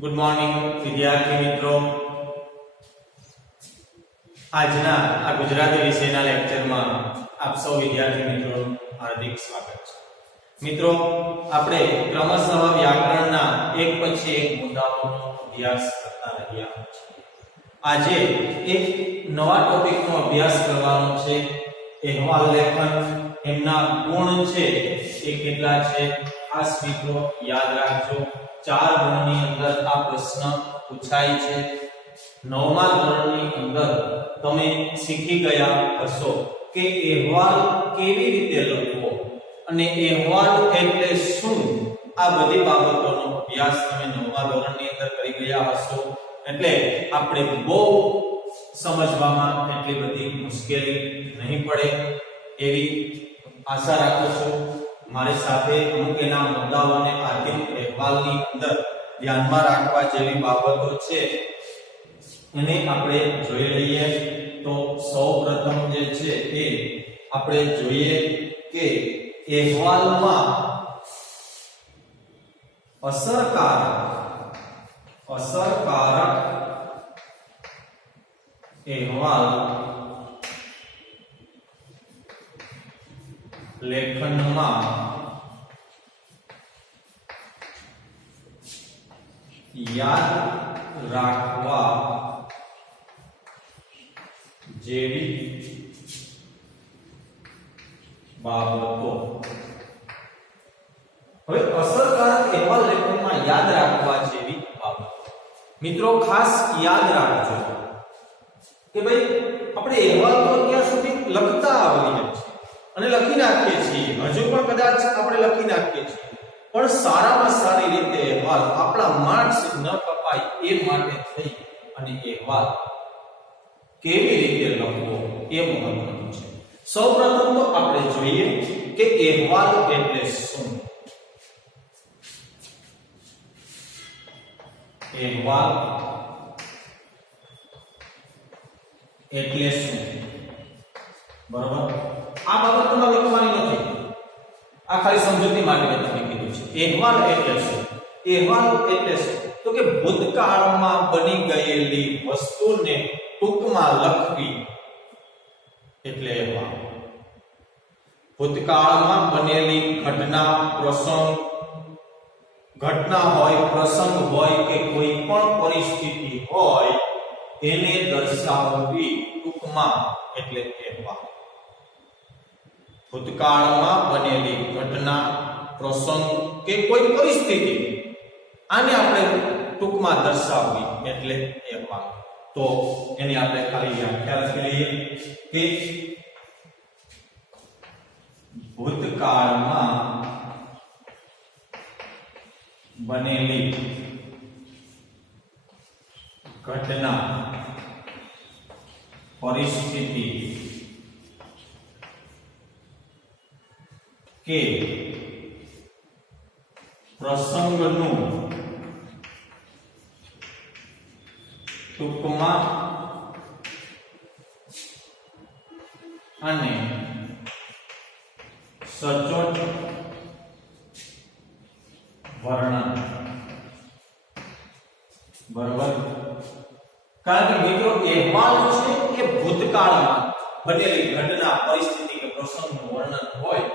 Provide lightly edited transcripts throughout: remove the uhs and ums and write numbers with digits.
Good morning વિદ્યાર્થી મિત્રો, આજના આ ગુજરાતી વિષયના લેક્ચરમાં આપ સૌ વિદ્યાર્થી મિત્રોનું હાર્દિક સ્વાગત છે। મિત્રો, આપણે ક્રમશઃ વ્યાકરણના એક પછી એક મુદ્દાઓનો અભ્યાસ કરતા રહ્યા છીએ। આજે એક નવા ટોપિકનો અભ્યાસ કરવાનો છે। અહેવાલ લેખન, એમના ગુણ છે એ કેટલા છે ખાસ મિત્રો યાદ રાખજો। 4 ગુણની અંદર આ પ્રશ્ન પૂછાય છે। 9મા ધોરણની અંદર તમે શીખી ગયા હશો કે અહેવાલ કેવી રીતે લખવો અને અહેવાલ એટલે શું। આ બધી બાબતોનો અભ્યાસ તમે 9મા ધોરણની અંદર કરી ગયા હશો, એટલે આપણે બહુ સમજવામાં એટલી બધી મુશ્કેલી નહીં પડે એવી આશા રાખું છું। મારી સાથે અમુક એના મુદ્દાઓને આધીન અહેવાલની અંદર ધ્યાનમાં રાખવા જેવી બાબતો છે એને આપણે જોઈ લઈએ। તો સૌપ્રથમ જે છે એ આપણે જોઈએ કે અહેવાલમાં અસરકારક અહેવાલ લેખનમાં યાદ રાખવા જેવી બાબતો। હવે અસરકારક અહેવાલ લેખનમાં યાદ રાખવા જેવી બાબતો મિત્રો ખાસ યાદ રાખજો કે ભાઈ આપણે અહેવાલ તો અત્યાર સુધી લખતા આવડીએ છીએ અને લખી નાખીએ છીએ, હજુ પણ કદાચ આપણે લખી નાખીએ છીએ, પણ સારામાં સારી રીતે અહેવાલ આપણા માર્ક્સ ન કપાય એ માટે થઈ અને અહેવાલ કેવી રીતે લખવો એ મહત્વનું છે। સૌપ્રથમ તો આપણે જોઈએ કે અહેવાલ એટલે શું। અહેવાલ એટલે શું, બરોબર? આ બાબત તમારે લખવાની નથી, આ ખાલી સમજૂતી માટે તમે કીધું છે। અહેવાલ એટલે શું? અહેવાલ એટલે શું તો કે ભૂતકાળમાં બની ગયેલી વસ્તુને ટૂંકમાં લખવી એટલે અહેવાલ। ભૂતકાળમાં બનેલી ઘટના, પ્રસંગ, ઘટના હોય, પ્રસંગ હોય કે કોઈ પણ પરિસ્થિતિ હોય એને દર્શાવવી ટૂંકમાં એટલે અહેવાલ। ભૂતકાળમાં બનેલી ઘટના, પ્રસંગ કે કોઈ પરિસ્થિતિ આને આપણે ટૂંકમાં દર્શાવવી એટલે અહેવાલ। તો એની આપણે ખાલી વ્યાખ્યા લખી લઈએ કે ભૂતકાળમાં બનેલી ઘટના, પરિસ્થિતિ કે પ્રસંગનું ટૂંકમાં અને સચોટ વર્ણન, બરોબર? કારણ કે મિત્રો અહેવાલ છે એ ભૂતકાળમાં બનેલી ઘટના, પરિસ્થિતિ કે પ્રસંગનું વર્ણન હોય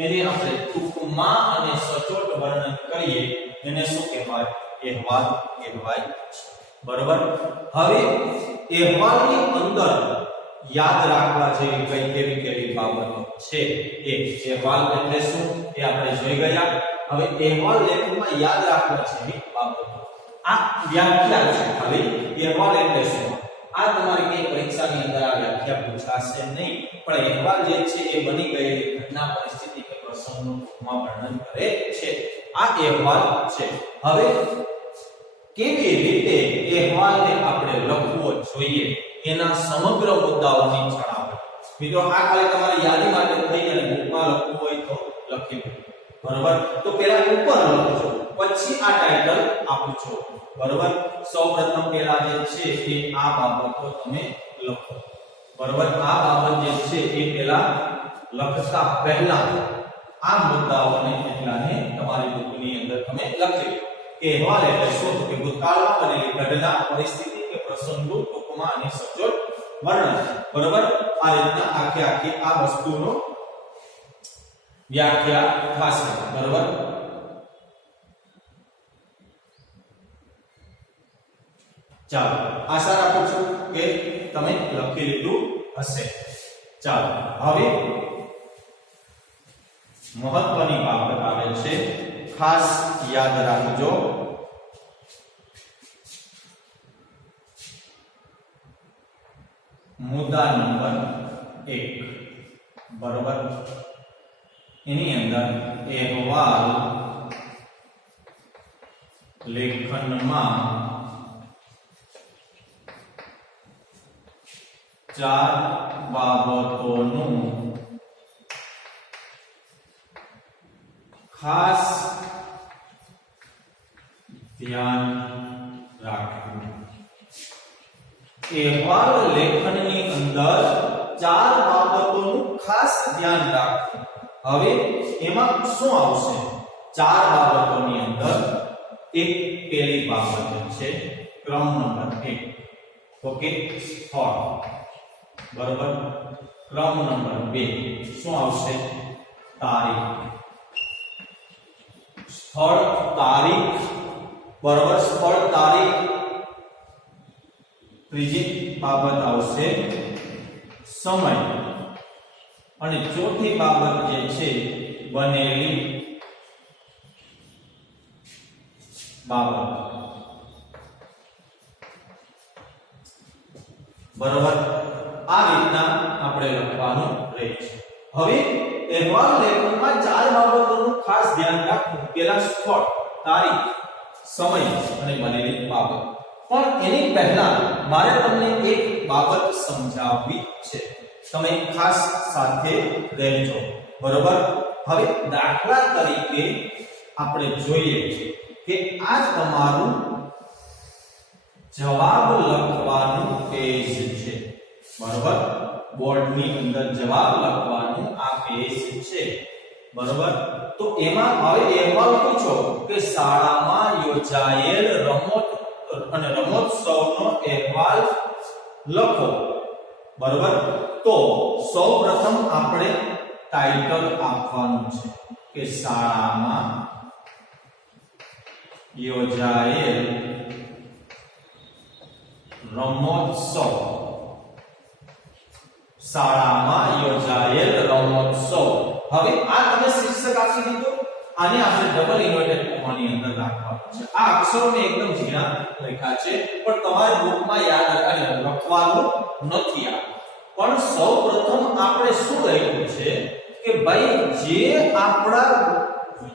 એને આપણે ટૂંકમાં અને સચોટ વર્ણન કરીએ એને શું કહેવાય? અહેવાલ કહેવાય છે, બરોબર? હવે અહેવાલની અંદર યાદ રાખવા જેવી કઈ કેવી બાબતો છે એ અહેવાલ એટલે શું એ આપણે જોઈ ગયા। હવે અહેવાલ લેખનમાં યાદ રાખવા જેવી બાબતો, આ વ્યાખ્યા છે ખાલી। અહેવાલ એટલે શું આ તમારી કઈ પરીક્ષાની અંદર આ વ્યાખ્યા પૂછાશે નહીં, પણ અહેવાલ જે છે એ બની ગયેલી ઘટના, પરિસ્થિતિ કે પ્રસંગનું ટૂંકમાં વર્ણન કરે છે, આ અહેવાલ છે। હવે કેવી રીતે અહેવાલને આપણે લખવો જોઈએ એના સમગ્ર મુદ્દાઓની જણાવો મિત્રો। આ ખાલી તમારી યાદી માટે થઈ અને બુકમાં લખવું હોય તો લખી લો, બરોબર? તો પહેલા ઉપર લખજો, પછી આ ટાઇટલ આપું છું, બરોબર? સૌપ્રથમ પહેલા જે છે એ આ બાબતો તમે લખો, બરોબર? આ બાબત જે છે એ પહેલા લખતા પહેલા આ મુદ્દાઓને એટલાને તમારી બુકની અંદર તમે લખી લો। અહેવાલ એટલે શું? તો કે ભૂતકાળમાં બનેલી ઘટના, પરિસ્થિતિ કે પ્રસંગનું ટૂંકમાં અને સચોટ વર્ણન. બરોબર? આ રીતના આખી આ વસ્તુનો વ્યાખ્યા થશે. બરોબર? ચાલો, આશા રાખું છું કે તમે લખી લીધું હશે. ચાલો, હવે મહત્વની બાબત આવે છે, ખાસ યાદ રાખજો. મુદ્દા નંબર 1. બરોબર? એની અંદર અહેવાલ લેખનમાં 4 બાબતોનું ખાસ ધ્યાન રાખવું. અહેવાલ લેખનની અંદર 4 બાબતોનું ખાસ ધ્યાન રાખવું. હવે એમાં શું આવશે? 4 બાબતોની અંદર પહેલી બાબત છે ક્રમ નંબર 1. ઓકે, સ્થળ. બરોબર? ક્રમ નંબર 2 શું આવશે? તારીખ. સ્થળ, તારીખ. બરોબર? સ્થળ, તારીખ. ત્રીજી બાબત આવશે સમય. અને ચોથી બાબત જે છે બનેલી બાબત. બરોબર? આ રીતના આપણે લખવાનું રહે છે. હવે અહેવાલ લેખનમાં 4 બાબતોનું ખાસ ધ્યાન રાખવું. પહેલા સ્થળ, તારીખ, સમય અને બનેલી બાબત. પણ એની પહેલા મારે તમને એક બાબત સમજાવવી છે. તમે ખાસ સાથે રહેજો. બરોબર? હવે દાખલા તરીકે આપણે જોઈએ કે આ તમારું જવાબ લખવાનું પેજ છે. બરોબર? બોર્ડની અંદર જવાબ લખવાનું આ પેજ છે. બરોબર? તો એમાં હવે અહેવાલ પૂછો કે શાળામાં યોજાયેલ રમોત્સવનો અહેવાલ લખો. બરોબર? તો સૌપ્રથમ આપણે ટાઇટલ આપવાનું છે કે શાળામાં યોજાયેલ રમોત્સવ. શાળામાં યોજાયેલ રમોત્સવ. હવે આ તમે શીર્ષક આપી દીધું. આને આપણે ડબલ ઇન્વર્ટેડ કોમાની અંદર રાખવાનું છે. આ અક્ષરોને એકદમ ઝીણા લખ્યા છે, પણ તમારે બુકમાં યાદ લખવાનું નથી આ. પણ સૌપ્રથમ આપણે શું લખ્યું છે કે ભાઈ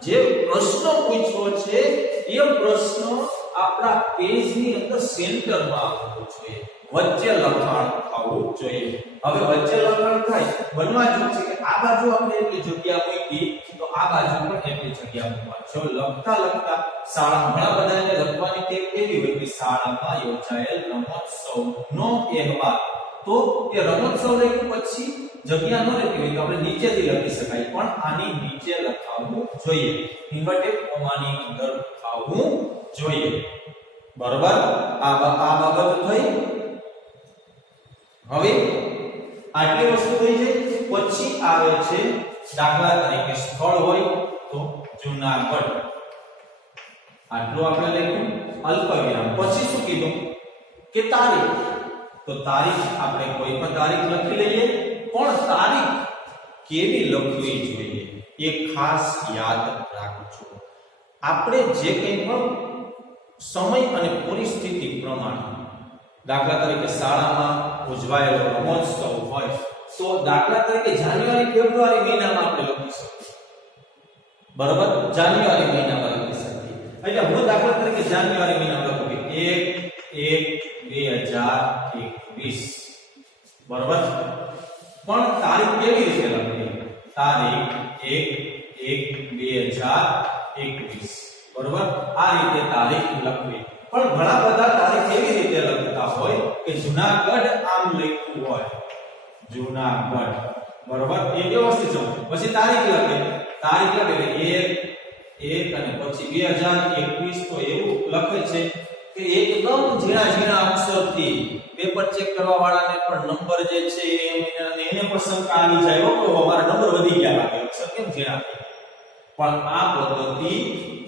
જે પ્રશ્ન પૂછ્યો છે એ પ્રશ્ન આપણા પેજની અંદર સેન્ટરમાં આવવો જોઈએ. વચ્ચે લખાણ થવું જોઈએ. હવે વચ્ચે લખાણ થાય બનવા જો છે કે આ બાજુ આપણે એટલી જગ્યા મૂકી તો આ બાજુ પણ એટલી જગ્યા મૂકવાની છે. લખતા શાળા ઘણા બધાને લખવાની ટેવ કેવી હોય કે શાળામાં યોજાયેલ રમોત્સવનો અહેવાલ. તો એ રમોત્સવ લખ્યું પછી જગ્યા ન રહેતી હોય તો આપણે નીચેથી લખી શકાય, પણ આની નીચે લખાવવું જોઈએ. ઇન્વર્ટેડ કોમાની અંદર લખાવવું જોઈએ. બરોબર? આ બાબત થઈ. હવે આટલી વસ્તુ થઈ જાય પછી આવે છે દાખલા તરીકે સ્થળ હોય તો જૂનાગઢ. આટલું આપણે લખ્યું. અલ્પવિરામ. પછી શું કીધું કે તારીખ. તો તારીખ આપણે કોઈ પણ તારીખ લખી લઈએ, પણ તારીખ કેવી લખવી જોઈએ એ ખાસ યાદ રાખજો. આપણે જે કંઈ પણ સમય અને પરિસ્થિતિ પ્રમાણે, દાખલા તરીકે શાળામાં ઉજવાયેલો રમોત્સવ હોય તો દાખલા તરીકે જાન્યુઆરી ફેબ્રુઆરી મહિનામાં આપણે લખી શકીએ. બરોબર? જાન્યુઆરી મહિનામાં લખી શકીએ. એટલે હું દાખલા તરીકે જાન્યુઆરી મહિનામાં લખું કે 1/1/2021. બરોબર? પણ તારીખ કેવી રીતે લખવી? તારીખ 1/1/2021. બરોબર? આ રીતે તારીખ લખવી. પણ ઘણા બધા તારીખ કેવી રીતે લખતા હોય કે જૂનાગઢ આમ લખ્યું હોય, જૂનાગઢ. બરોબર? એ વ્યવસ્થિત છે. પછી તારીખ લખે કે 1/1/2021. 1 અને પછી 2021 તો એવું લખે છે કે એકદમ ઝીણા ઝીણા અક્ષરથી પેપર ચેક કરવા વાળાને પણ નંબર જે છે એને પણ શંકા આવી જાય કે અમારા નંબર વધી ગયા લાગે અક્ષર કેમ ઝીણા પણ આ પદ્ધતિ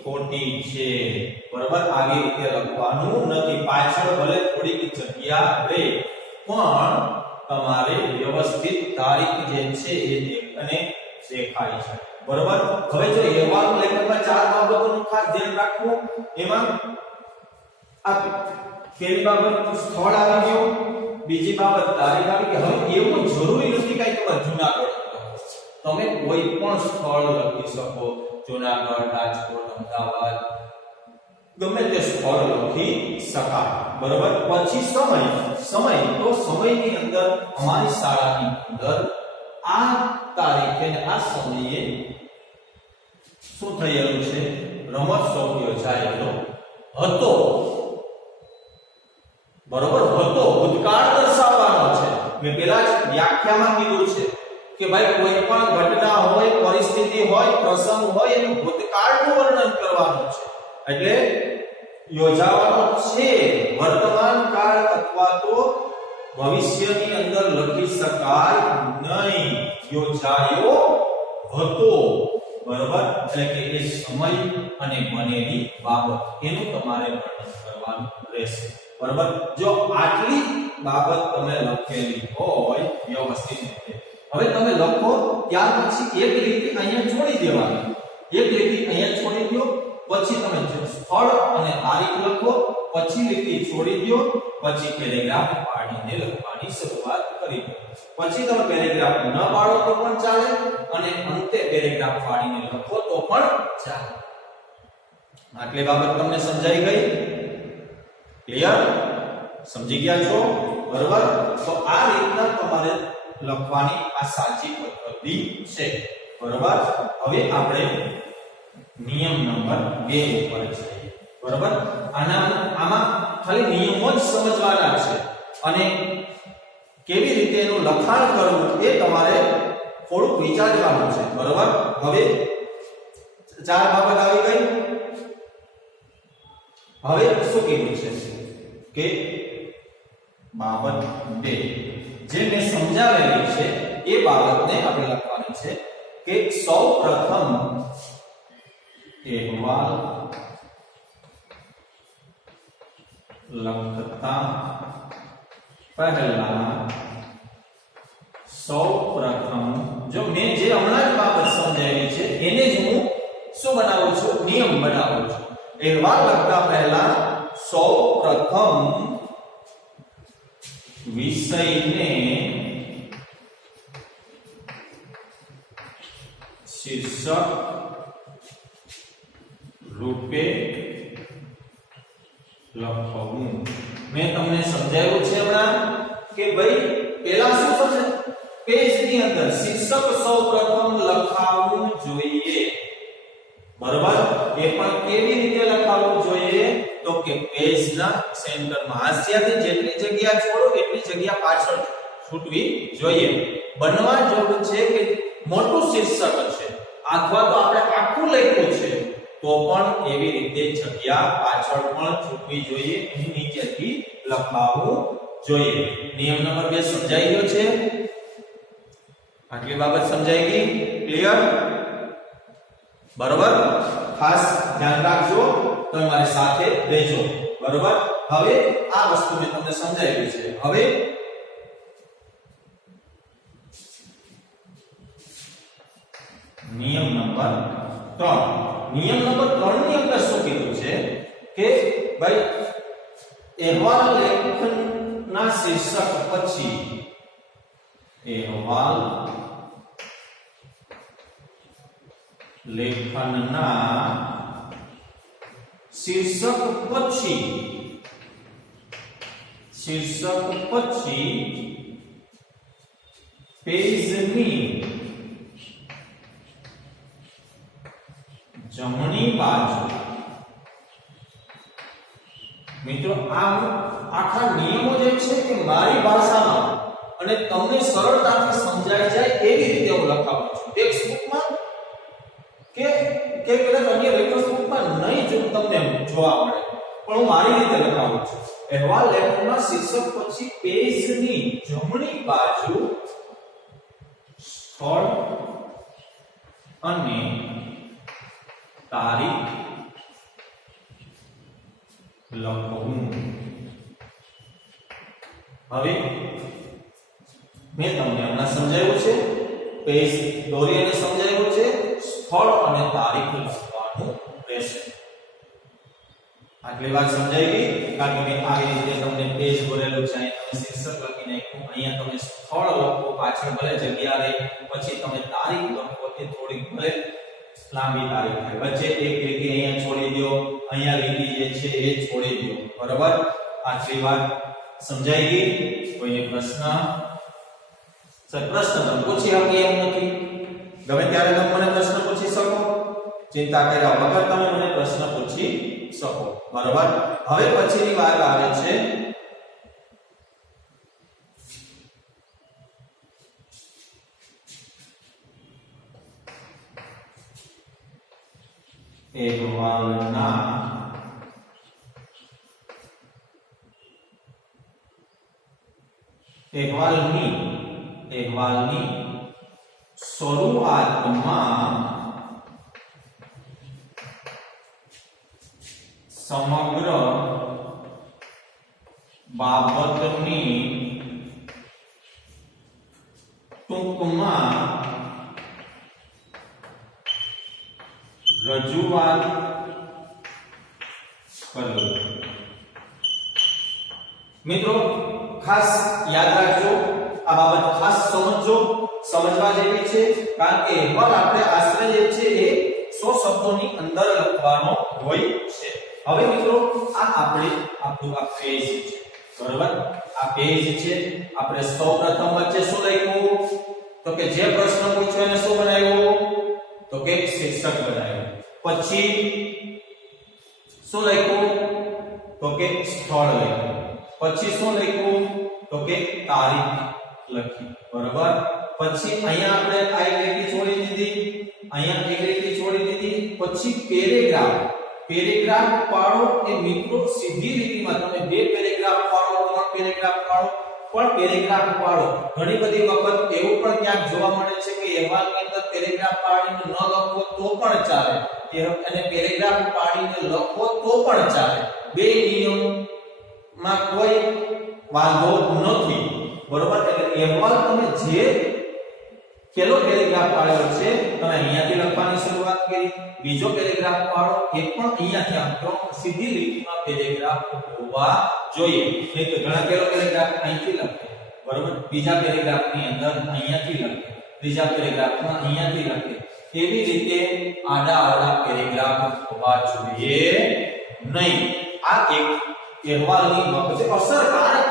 ખોટી છે બરાબર આવી રીતે લખવાનું નથી પાછળ ભલે થોડીક જગ્યા રહે પણ તમારે વ્યવસ્થિત તારીખ જે છે એ દેખાય છે બરાબર હવે જો અહેવાલ લેખનમાં ચાર બાબતોનું ખાસ ધ્યાન રાખવું એમાં આ પહેલી બાબત સ્થળ આવી ગયું બીજી બાબત તારીખ આવી ગઈ હવે એવું જરૂરી નથી કે તમારે જૂનાગઢ તમે કોઈ પણ સ્થળ લખી શકો જૂનાગઢ રાજકોટ અમદાવાદ ગમે તે સ્થળ લખી શકાય બરાબર પછી સમય તો સમયની અંદર અમારી શાળાની અંદર આ તારીખે આ સમયે શું થયેલું છે રમોત્સવ યોજાયેલો હતો બરોબર હતો ભૂતકાળ દર્શાવવાનો છે મેં પહેલા જ વ્યાખ્યામાં કીધું છે કે ભાઈ કોઈ પણ ઘટના હોય પરિસ્થિતિ હોય પ્રસંગ હોય એનું ભૂતકાળનું વર્ણન કરવાનું છે એટલે યોજાવાનો છે વર્તમાન કાળ અથવા તો ભવિષ્યની અંદર લખી શકાય નહીં યોજાયો હતો બરાબર એટલે કે એ સમય અને બનેલી બાબત એનું તમારે વર્ણન કરવાનું રહેશે બરાબર જો આટલી બાબત તમે લખેલી હોય વ્યવસ્થિત રીતે હવે તમે લખો ત્યાર પછી એક લીટી અહીંયા છોડી દેવાની એક લીટી અહીંયા છોડી દો પછી તમે સ્થળ અને તારીખ લખો પછી લીટી છોડી દો પછી પેરેગ્રાફ પાડીને લખવાની શરૂઆત કરી દો પછી તમે પેરેગ્રાફ ન પાડો તો પણ ચાલે અને અંતે પેરેગ્રાફ પાડીને લખો તો પણ ચાલે આટલી બાબત તમને સમજાઈ ગઈ ક્લિયર સમજી ગયા છો બરાબર તો આ રીતના તમારે લખવાની આ સાચી પદ્ધતિ છે બરાબર હવે આપણે નિયમ નંબર 2 ઉપર જઈએ બરાબર આમાં ખાલી નિયમો જ સમજવાના છે અને કેવી રીતે એનું લખાણ કરવું એ તમારે થોડુંક વિચારવાનું છે બરાબર હવે ચાર બાબત આવી ગઈ હવે શું કીધું છે કે બાબત 2 જે મેં સમજાવેલી છે એ બાબતને આપણે લખવાની છે કે સૌપ્રથમ અહેવાલ લખતા પહેલા સૌપ્રથમ જો મેં જે હમણાં જ બાબત સમજાવી છે એને જ હું શું બનાવું છું નિયમ બનાવું છું અહેવાલ લખતા પહેલા સૌપ્રથમ વિષયને શીર્ષક રૂપે લખવું મેં તમને સમજાવ્યું છે હમણાં કે ભાઈ પહેલા શું થશે પેજની અંદર શીર્ષક સૌપ્રથમ લખાવવું જોઈએ બરાબર એ પણ કેવી રીતે લખાવવું જોઈએ તો કે પેજના સેન્ટરમાં હાસ્યાથી જેટલી જગ્યા છોડો એટલી જગ્યા પાછળ છૂટવી જોઈએ બનવા જેવું છે કે મોટું શીર્ષક છે અથવા તો આપણે આખું લખ્યું છે તો પણ એવી રીતે જગ્યા પાછળ પણ છૂટવી જોઈએ એની નીચેથી લખાવવું જોઈએ નિયમ નંબર 2 સમજાઈ ગયો છે આટલી બાબત સમજાઈ ગઈ ક્લિયર બરોબર ખાસ ધ્યાન રાખજો તમારી સાથે રહેજો બરોબર હવે આ વસ્તુ મેં તમને સમજાવી છે હવે નિયમ નંબર 3 ની અંદર શું કીધું છે કે ભાઈ અહેવાલ લેખનના શીર્ષક પછી અહેવાલ લેખનના શીર્ષક પછી પેજની જમણી બાજુ મિત્રો આ આખા નિયમો જે છે કે મારી ભાષામાં અને તમને સરળતાથી સમજાઈ જાય એવી રીતે હું લખાવું છું ટેક્સ્ટ બુકમાં કે કદાચ અન્ય જોવા મળે, પણ હું મારી રીતે લખાવું છું. અહેવાલ લેખનમાં શીર્ષક પછી પેજની જમણી બાજુ સ્થળ અને તારીખ લખવું. હવે મેં તમને હમણાં સમજાવ્યું છે, પેજ દોરી અને સમજાવ્યું છે, સ્થળ અને તારીખ લખવાનું રહેશે. આટલી વાત સમજાઈ ગઈ? કારણ કે મેં આવી રીતે તમને પેજ દોરેલું છે, અહીં તમે શીર્ષક લખી નાખ્યું, અહીંયા તમે સ્થળ લખો, પાછળ ભલે જગ્યા રહે, પછી તમે તારીખ લખો, એ થોડીક ભલે લાંબી તારીખ થાય, વચ્ચે એક લીટી અહીંયા છોડી દો, અહીંયા લીટી જે છે એ છોડી દો. બરાબર? આટલી વાત સમજાઈ ગઈ? કોઈને પ્રશ્ન? સર પ્રશ્ન તમે પૂછી આપી એમ નથી, ગમે ત્યારે તમે મને પ્રશ્ન પૂછી શકો, ચિંતા કર્યા વગર તમે મને પ્રશ્ન પૂછી શકો. બરાબર? હવે પછીની વાત આવે છે અહેવાલની શરૂઆતમાં સમગ્ર બાબતની ટૂંકમાં રજૂઆત કરવી. મિત્રો ખાસ યાદ રાખજો, આ બાબત ખાસ સમજો, સમજવા જેવી છે, કારણ કે અહેવાલ આપણે આશરે જે છે એ 100 શબ્દોની અંદર લખવાનો હોય છે. હવે મિત્રો આ આપણે આપણું આ પેજ છે, બરાબર? આ પેજ છે. આપણે સૌપ્રથમ વચ્ચે શું લખ્યું? તો કે જે પ્રશ્ન પૂછ્યો એને શું બનાવ્યું? તો કે શીર્ષક બનાવ્યું. પછી શું લખ્યું? તો કે સ્થળ લખ્યું. પછી શું લખ્યું? તો કે તારીખ લખી. બરાબર? પછી અહીંયા આપણે આ એક લીટી છોડી દીધી, અહીંયા એક લીટી છોડી દીધી. પછી પેરેગ્રાફ પાડો. એ મિત્રો સીધી લીટીમાં તમે બે પેરેગ્રાફ પાડો, ત્રણ પેરેગ્રાફ પાડો, પણ પેરેગ્રાફ પાડો. ઘણી બધી વખત એવું પણ ક્યાંક જોવા મળે છે કે અહેવાલની અંદર પેરેગ્રાફ પાડીને ન લખો તો પણ ચાલે, અને પેરેગ્રાફ પાડીને લખો તો પણ ચાલે. બે નિયમમાં કોઈ વાંધો નથી. બરોબર? એટલે અહેવાલ તમે જે પેલો પેરેગ્રાફ પાડ્યો છે તમે અહીંયાથી લખવાની શરૂઆત કરી, બીજો પેરેગ્રાફ પાડો એ પણ અહીંયાથી આપો, સીધી લીટીમાં પેરેગ્રાફ હોવા જોઈએ. નહીં તો ઘણા પેરેગ્રાફ અહીંથી લખે, બરોબર, બીજા પેરેગ્રાફની અંદર અહીંયાથી લખે, ત્રીજા પેરેગ્રાફમાં અહીંયાથી લખે. એવી રીતે આડા પેરેગ્રાફ હોવા જોઈએ નહીં. આ એક અહેવાલની વખતે અસરકારક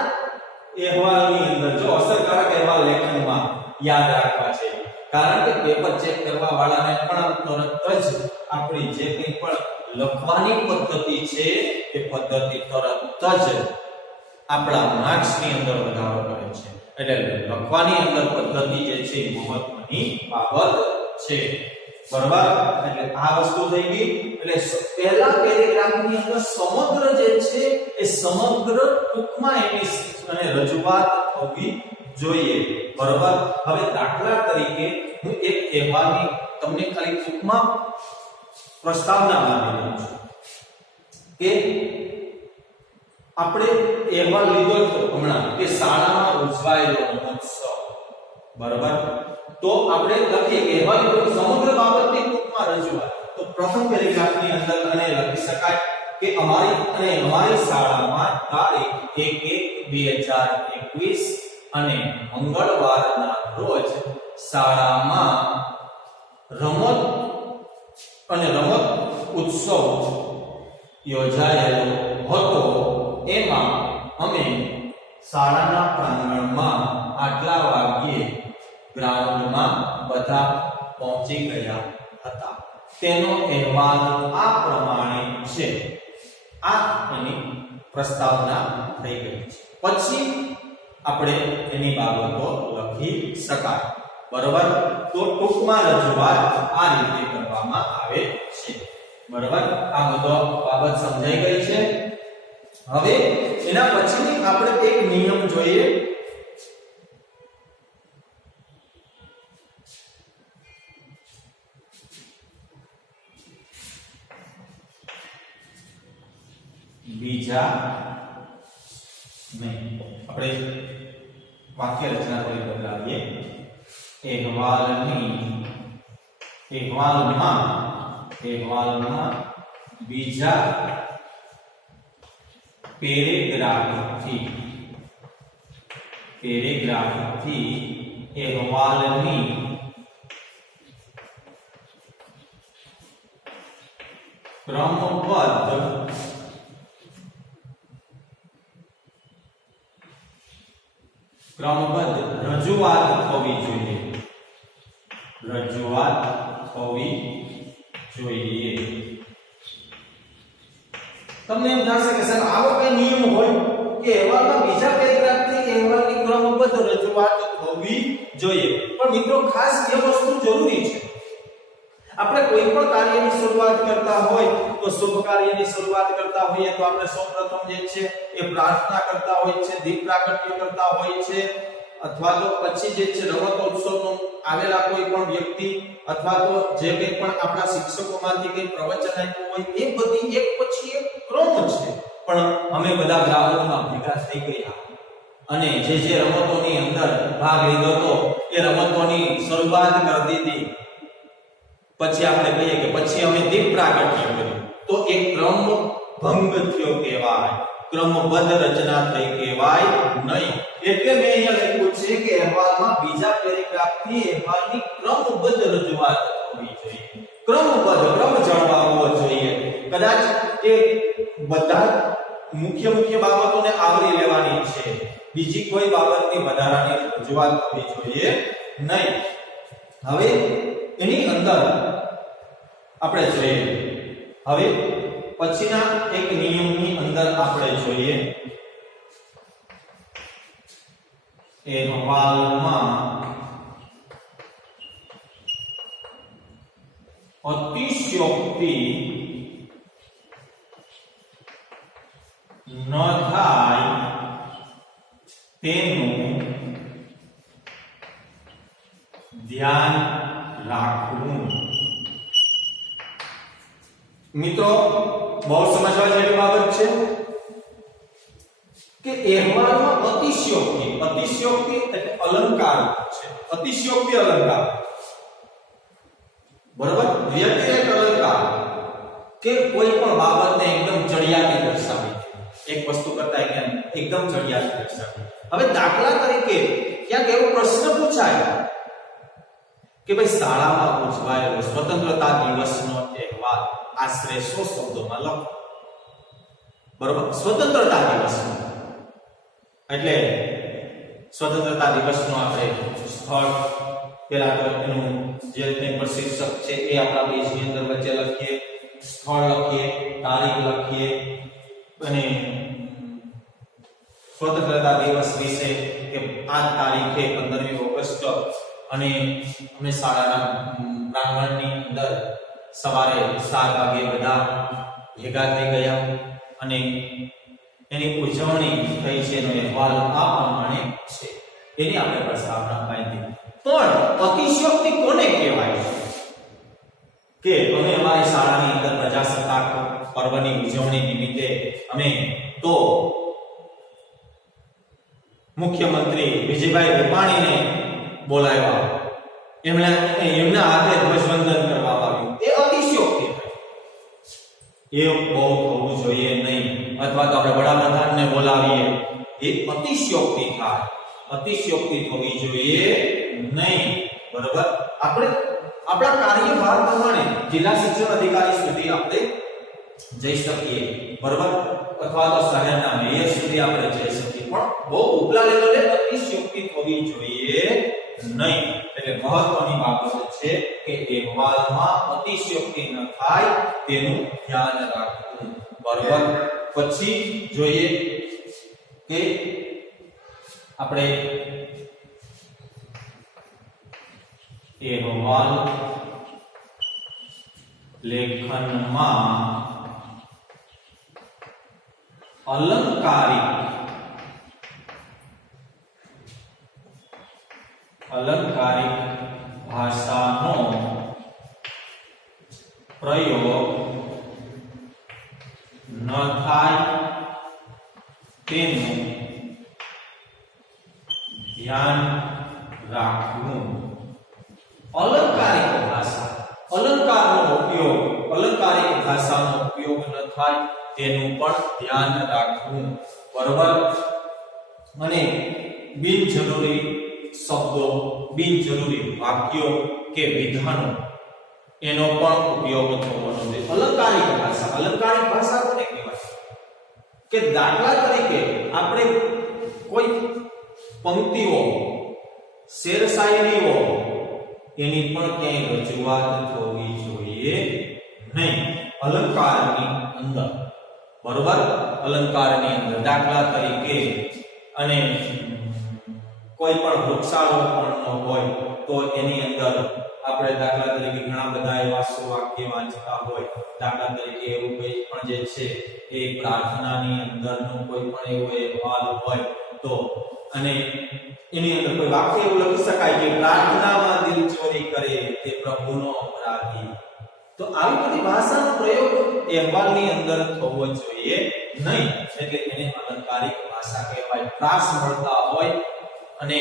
અહેવાલની અંદર જો અસરકારક અહેવાલ લેખનમાં યાદ રાખવા છે, કારણ કે પેપર ચેક કરવા વાળાને પણ તરત જ આપણી જે કંઈ પણ લખવાની પદ્ધતિ છે એ પદ્ધતિ તરત જ આપણા માર્ક્સની અંદર વધારો કરે છે. એટલે લખવાની અંદર પદ્ધતિ જે છે એ મહત્વની બાબત છે. બરાબર? એટલે આ વસ્તુ થઈ ગઈ. એટલે પહેલા પેરેગ્રાફની અંદર સમગ્ર જે છે એ સમગ્ર ટૂંકમાં એની અને રજૂઆત થવી જોઈએ. બરાબર? હવે દાખલા તરીકે હું એક અહેવાલની તમને ખાલી ટૂંકમાં પ્રસ્તાવના આપી દઉં છું કે આપણે અહેવાલ લીધો હતો હમણાં કે શાળામાં ઉજવાયેલો મહોત્સવ. બરાબર? તો આપણે લખીએ કે અહેવાલ સમગ્ર બાબતની ટૂંકમાં રજૂઆત. તો પ્રથમ પેરેગ્રાફની અંદર અને લખી શકાય કે અમારી શાળામાં તારીખ 1/1/2021 અને મંગળવારના રોજ શાળામાં રમત ઉત્સવ યોજાયેલો હતો. એમાં અમે શાળાના પ્રાંગણમાં આટલા વાગ્યે ગ્રાઉન્ડમાં બધા પહોંચી ગયા હતા. તેનો અહેવાલ આ પ્રમાણે છે. આ એની પ્રસ્તાવના થઈ ગઈ છે. પછી આપણે એની બાબતો લખી શકાય. બરોબર? તો ટૂંકમાં રજૂઆત આ રીતે કરવામાં આવે છે. બરાબર, આ બધો બાબત સમજાઈ ગઈ છે. હવે એના પછીની આપણે એક નિયમ જોઈએ. બીજા નહીં, આપણે વાક્ય રચના કરી બદલાવીએ. અહેવાલમાં બીજા પેરેગ્રાફથી અહેવાલની ક્રમબદ્ધ રજૂઆત થવી જોઈએ. તમને એમ થશે કે સર આવો કઈ નિયમ હોય કે અહેવાલમાં બીજા પેરેગ્રાફથી અહેવાલની ક્રમબદ્ધ રજૂઆત થવી જોઈએ? પણ મિત્રો ખાસ એ વસ્તુ જરૂરી છે. આપણે કોઈ પણ કાર્યની શરૂઆત કરતા હોય તો શુભ કાર્યની શરૂઆત કરતા હોઈએ તો આપણે સૌપ્રથમ જે છે એ પ્રાર્થના કરતા હોય છે, દીપ પ્રાગટ્ય કરતા હોય છે, અથવા તો પછી જે છે રમતોત્સવનો આવેલા કોઈ પણ વ્યક્તિ અથવા તો જે કંઈ પણ આપણા શિક્ષકોમાંથી કંઈ પ્રવચન આપ્યું હોય એ બધી એક પછી એક ક્રમ છે. પણ અમે બધા ગ્રાઉન્ડમાં ભેગા થઈ ગયા અને જે રમતોની અંદર ભાગ લીધો હતો એ રમતોની શરૂઆત કરી દીધી, પછી આપણે કહીએ કે પછી અમે દીપ પ્રાગટ્ય કર્યું, તો એ ક્રમ ભંગ થયો કહેવાય, ક્રમબદ્ધ રચના થઈ કહેવાય નહીં. એટલે મેં અહીંયા લખ્યું છે કે અહેવાલમાં બીજા પેરેગ્રાફથી અહેવાલની ક્રમબદ્ધ રજૂઆત થવી જોઈએ. ક્રમ જળવાવો જોઈએ. કદાચ એ બધા મુખ્ય બાબતોને આવરી લેવાની છે, બીજી કોઈ બાબતની વધારાની રજૂઆત થવી જોઈએ નહીં. હવે એની અંદર આપણે જોઈએ, હવે પછીના એક નિયમની અંદર આપણે જોઈએ અહેવાલમાં અતિશયોક્તિ ન થાય તેનું ધ્યાન રાખવું. મિત્રો બહુ સમજવા જેવી બાબત છે કે અહેવાલમાં અતિશયોક્તિ એટલે અલંકાર છે. અતિશયોક્તિ અલંકાર, બરાબર, વ્યતિરેક અલંકાર કે કોઈ પણ બાબતને એકદમ ચડિયાતી દર્શાવી, એક વસ્તુ કરતા એકદમ ચડિયાતી દર્શાવી. હવે દાખલા તરીકે ક્યાંક એવો પ્રશ્ન પૂછાય કે ભાઈ શાળામાં ઉજવાયેલો સ્વતંત્રતા દિવસનો અહેવાલ આશરે 100 શબ્દોમાં લખો. બરોબર, સ્વતંત્રતા દિવસ એટલે સ્વતંત્રતા દિવસનો આપણે સ્થળ, પેલા તો એનું જે કંઈ પણ શીર્ષક છે એ આપણા પેજની અંદર વચ્ચે લખીએ, સ્થળ લખીએ, તારીખ લખીએ અને સ્વતંત્રતા દિવસ વિશે કે આ તારીખે 15મી ઓગસ્ટ અને અમે શાળાના પ્રાંગણની અંદર સવારે 7 વાગે બધા ભેગા થઈ ગયા અને એની ઉજવણી થઈ છે એનો અહેવાલ આ પ્રમાણે છે, એની આપણે પ્રસ્તાવના બાંધી. પણ અતિશયોક્તિ કોને કહેવાય છે કે અમે અમારી શાળાની અંદર પ્રજાસત્તાક પર્વની ઉજવણી નિમિત્તે અમે તો મુખ્યમંત્રી વિજયભાઈ રૂપાણીને બોલાવ્યા, એમના હાથે ધ્વજવંદન કરવામાં આવ્યું, એ અતિશયોક્તિ થાય. એ બહુ થવું જોઈએ નહીં. અથવા તો આપણે વડાપ્રધાનને બોલાવીએ, એ અતિશયોક્તિ થાય. અતિશયોક્તિ થવી જોઈએ નહીં. બરોબર, આપણે આપણા કાર્યભાર પ્રમાણે જિલ્લા શિક્ષણ અધિકારી સુધી આપણે જઈ શકીએ, બરોબર, અથવા તો શહેરના મેયર સુધી આપણે જઈ શકીએ, પણ બહુ ઉપલા લેવલે અતિશયોક્તિ થવી જોઈએ નહીં. એટલે મહત્વની બાબત છે કે અહેવાલમાં અતિશયોક્તિ ન થાય તેનું ધ્યાન રાખવું. બરોબર, પછી જોઈએ કે આપણે અહેવાલ લેખનમાં અલંકારિક ભાષાનો પ્રયોગ ન થાય તેનું ધ્યાન રાખવું. અલંકારિક ભાષા, અલંકારિક ભાષાનો ઉપયોગ ન થાય તેનું પણ ધ્યાન રાખવું. બરોબર. અને બિનજરૂરી શબ્દો, બિનજરૂરી વાક્યો કે વિધાનો એનો પણ ઉપયોગ થવો જોઈએ. અલંકારિક ભાષા કોને કહેવાય? કે દાખલા તરીકે આપણે કોઈ પંક્તિઓ, શેર શાયરીઓ એની પણ ક્યાંય રજૂઆત થવી જોઈએ નહીં અલંકારની અંદર. બરોબર. અલંકારની અંદર દાખલા તરીકે અને કોઈ પણ વૃક્ષારોપણ હોય તો એની અંદર આપણે દાખલા તરીકે ઘણા બધા એવા વાક્ય વાંચતા હોય. દાખલા તરીકે એવું કોઈ પણ જે છે એ પ્રાર્થનાની અંદરનું કોઈ પણ એવો અહેવાલ હોય તો અને એની અંદર કોઈ વાક્ય એવું લખી શકાય કે પ્રાર્થનામાં દિલ ચોરી કરે તે પ્રભુનો અપરાધી. તો આવી બધી ભાષાનો પ્રયોગ અહેવાલની અંદર થવો જોઈએ નહીં. એટલે એને અલંકારિક ભાષા કહેવાય. પ્રાસ મળતા હોય અને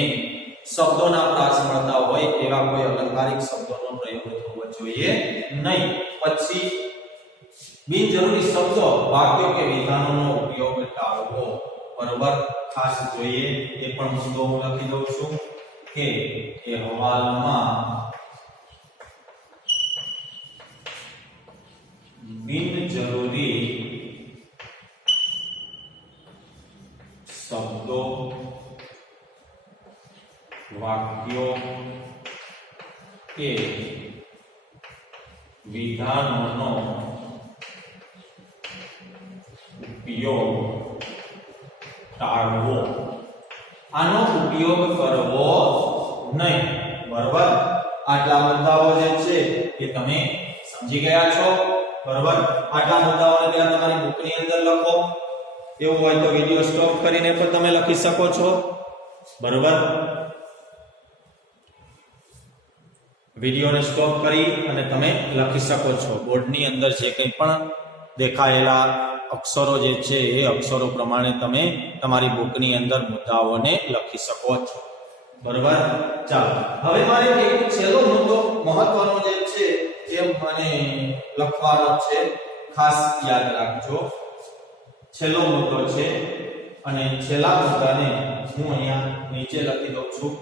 શબ્દોના પ્રાસ મળતા હોય એવા કોઈ અલંકારિક શબ્દોનો પ્રયોગ થવો જોઈએ નહીં. પછી બિનજરૂરી શબ્દો, વાક્યો કે વિધાનોનો ઉપયોગ ટાળવો. બરોબર. ખાસ જોઈએ એ પણ મુદ્દો હું લખી દઉં છું કે અહેવાલમાં બિનજરૂરી શબ્દો, વાક્યો કે વિધાનોનો ઉપયોગ ટાળવો. આનો ઉપયોગ કરવો નહીં. બરોબર. આટલા મુદ્દાઓ જે છે એ તમે સમજી ગયા છો. બરોબર. આટલા મુદ્દાઓને ત્યાં તમારી બુકની અંદર લખો. એવું હોય તો વિડિયો સ્ટોપ કરીને પણ તમે લખી શકો છો. બરોબર. વિડિયોને સ્ટોપ કરી અને તમે લખી શકો છો. બોર્ડની અંદર જે કંઈ પણ દેખાયેલા અક્ષરો જે છે એ અક્ષરો પ્રમાણે તમે તમારી બુકની અંદર મુદ્દાઓને લખી શકો છો. બરોબર. ચાલો હવે મારે એક છેલ્લો મુદ્દો મહત્વનો જે છે એ મને લખવાનો છે. ખાસ યાદ રાખજો. છેલ્લો મુદ્દો છે અને છેલ્લા મુદ્દાને હું અહીંયા નીચે લખી દઉં છું.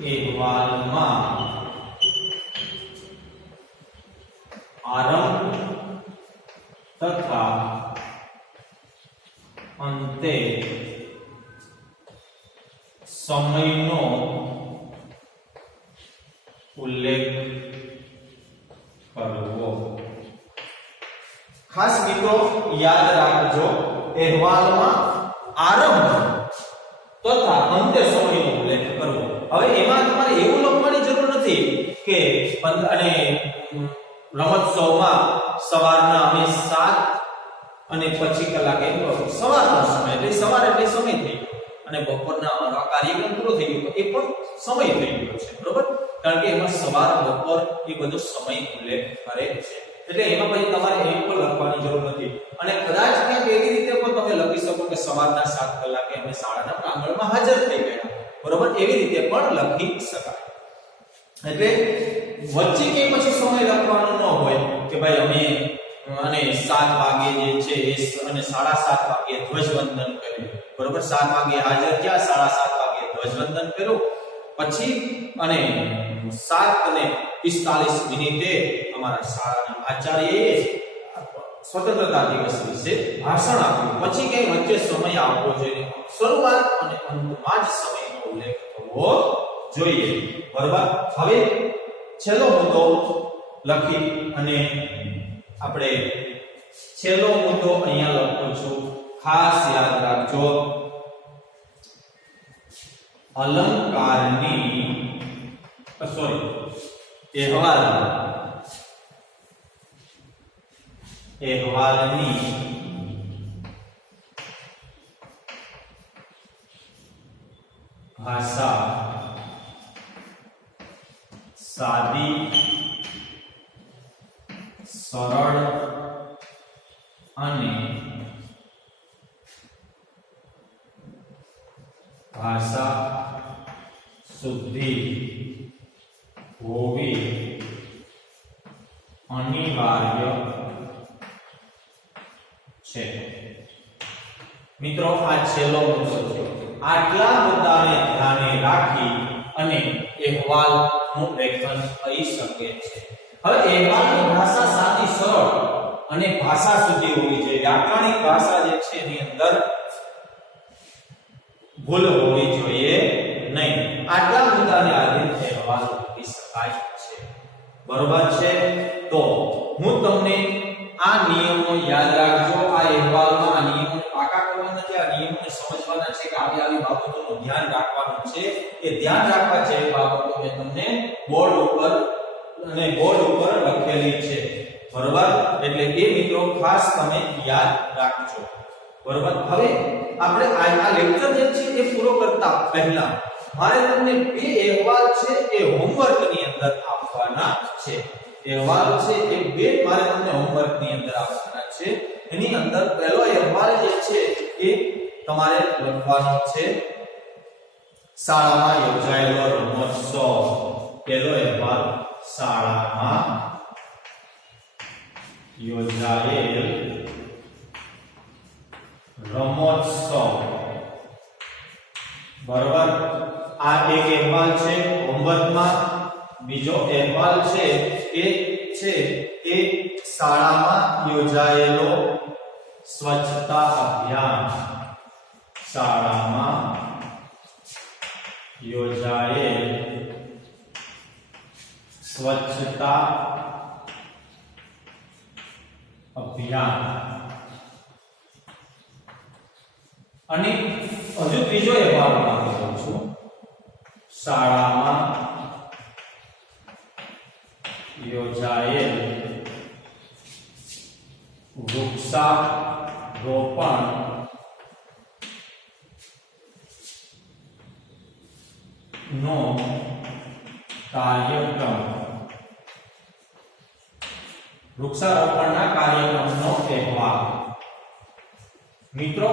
અહેવાલમાં આરંભ તથા અંતે સમયનો ઉલ્લેખ કરવો. ખાસ મિત્રો યાદ રાખજો. અહેવાલમાં આરંભ તથા અંતે સમયનો ઉલ્લેખ કરવો. હવે એમાં તમારે એવું લખવાની જરૂર નથી કે અને રમતોત્સવમાં સવારના અમે 7 અને પછી કલાકે સવારનો સમય એટલે સવાર એટલે સમય થઈ ગયો અને બપોરના અમારો કાર્યક્રમ પૂરો થઈ ગયો એ પણ સમય થઈ ગયો છે. બરોબર. કારણ કે એમાં સવાર બપોર એ બધો સમય ઉલ્લેખ કરે છે. એટલે એમાં પછી તમારે એમ પણ લખવાની જરૂર નથી. અને કદાચ ક્યાંક એવી રીતે પણ તમે લખી શકો કે સવારના 7 કલાકે અમે શાળાના પ્રાંગણમાં હાજર થઈ ગયા. બરોબર. એવી રીતે પણ લખી શકાય. એટલે વચ્ચે કે પછી સમય લખવાનો ન હોય કે ભાઈ અમે અને 7 વાગે જે છે અને 7:30 વાગે ધ્વજવંદન કર્યું. બરોબર. 7 વાગે હાજર થયા, 7:30 વાગે ધ્વજવંદન કર્યું. પછી અને 7:45 અમારા શાળાના આચાર્યએ સ્વતંત્રતા દિવસ વિશે ભાષણ આપ્યું. પછી કઈ વચ્ચે સમય આપવો જોઈએ. શરૂઆત અને અંતમાં જ સમયનો ઉલ્લેખ થવો જોઈએ. બરાબર. હવે છેલ્લો મુદ્દો લખી અને આપણે છેલ્લો મુદ્દો અહીંયા લખું છું. ખાસ યાદ રાખજો. અલંકારની અહેવાલની ભાષા સાદી, સરળ અને ભાષા શુદ્ધિ હોવી અનિવાર્ય છે. મિત્રો, આ છેલ્લો મુદ્દો છે. આટલા મુદ્દાને ધ્યાને રાખી અને અહેવાલનું લેખન થઈ શકે છે. હવે અહેવાલની ભાષા સાદી, સરળ અને ભાષા શુદ્ધિ હોવી જોઈએ. વ્યાકરણિક ભાષા જે છે એની અંદર ભૂલ હોવી જોઈએ નહીં. આટલા મુદ્દાને આધીન અહેવાલ લખી શકાય છે. બરોબર છે? તો હું તમને આ નિયમો યાદ રાખજો. આ અહેવાલમાં આ નિયમો પાકા કરવાના નથી, આ નિયમોને સમજવાના છે કે આવી બાબતોનું ધ્યાન રાખવાનું છે. એ ધ્યાન રાખવા જેવી બાબતો મેં તમને બોર્ડ ઉપર લખેલી છે. બરોબર? એટલે એ મિત્રો ખાસ તમે યાદ રાખજો. બરોબર? હવે આપણે આ લેક્ચર જે છે એ પૂરો કરતા પહેલા મારે તમને બે અહેવાલ છે એ હોમવર્ક ની અંદર આપવાના છે. અહેવાલ છે એ બે મારે તમને હોમવર્ક ની અંદર આપવાના છે. એની અંદર પહેલો અહેવાલ જે છે એ તમારે લખવાનો છે શાળામાં યોજાયેલો રમોત્સવ. પહેલો અહેવાલ શાળામાં યોજાયેલ રમોત્સવ. બરોબર? આ એક અહેવાલ છે હોમવર્કમાં. બીજો અહેવાલ છે એ શાળામાં યોજાયેલો સ્વચ્છતા અભિયાન. શાળામાં યોજાયેલ સ્વચ્છતા અભિયાન. અને હજુ ત્રીજો અહેવાલ હું આપી દઉં છું. શાળામાં યોજાયેલ વૃક્ષારોપણ નો કાર્યક્રમ. વૃક્ષારોપણના કાર્યક્રમનો અહેવાલ. મિત્રો,